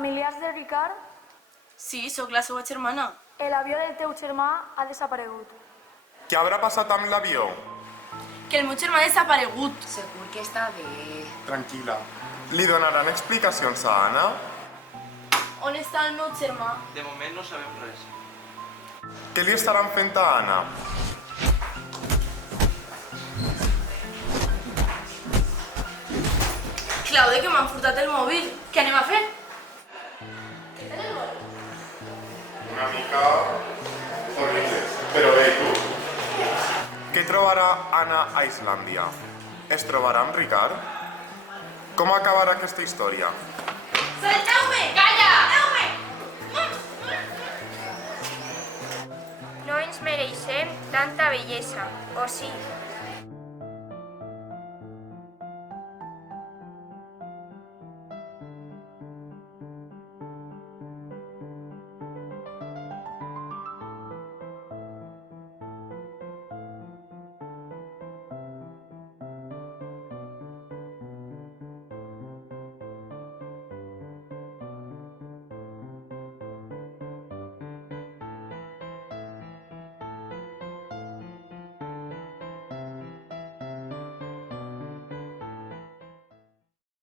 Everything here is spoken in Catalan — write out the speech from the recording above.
Familiars de Ricard, Sí, sóc la seva germana. l'avió del teu germà ha desaparegut. Què haurà passat amb l'avió? Que el meu germà ha desaparegut. Segur que està bé. Tranquil·la. Li donaran explicacions a Anna? On està el meu germà? De moment no sabem res. Què li estaran fent a Anna? Claude, que m'han furtat el mòbil. Què anem a fer? Una mica horribles. Però bé, tu? Què trobarà Anna a Islàndia? Es trobarà amb Ricard? Com acabarà aquesta història? Solteu-me! Calla! No ens mereixem tanta bellesa, o sí?